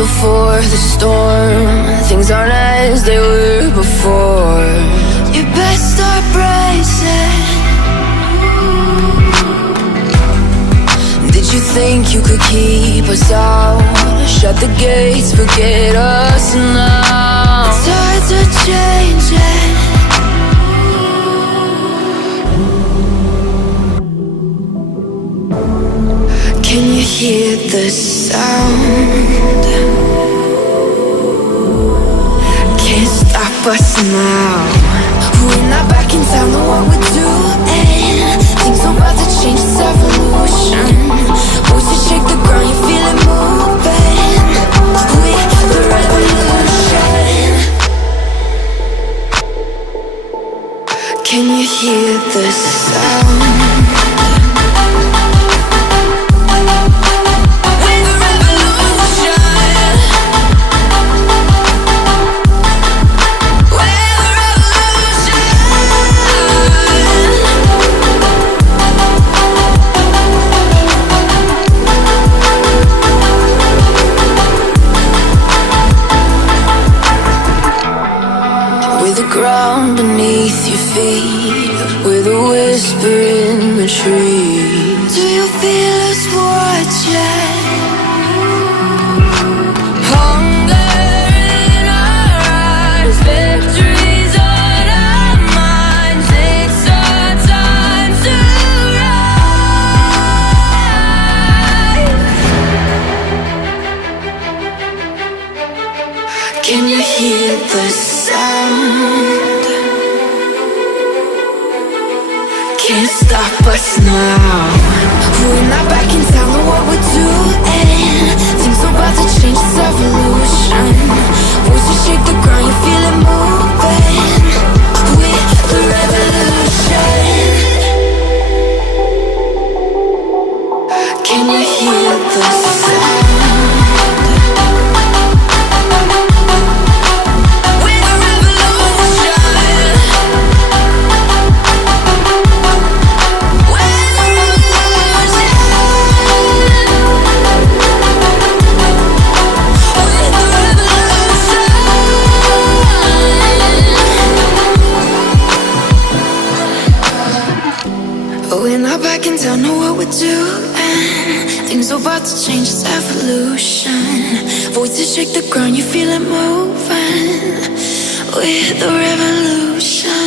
before the storm. Things aren't as they were before. You best start bracing. Did you think you could keep us out? Shut the gates, forget us now. The tides are changing. Can you hear the sound? Can't stop us now. We're not back in town, know what we're doing. Things are about to change, it's evolution. Voices shake the ground, you feel it moving. We're the revolution. Can you hear the sound? Ground beneath your feet, with a whisper in the trees. Do you feel us watching? Hunger in our eyes, victories on our minds. It's our time to rise. Can you hear the sound? Can't stop us now. We're not back in town, know what we're doing. Things are about to change, it's evolution. Voices shake the ground, you feel it moving. We're the revolution. Can you hear the sound? We're not back in town, know what we're doing. Things are about to change, it's evolution. Voices shake the ground, you feel it moving. We're the revolution.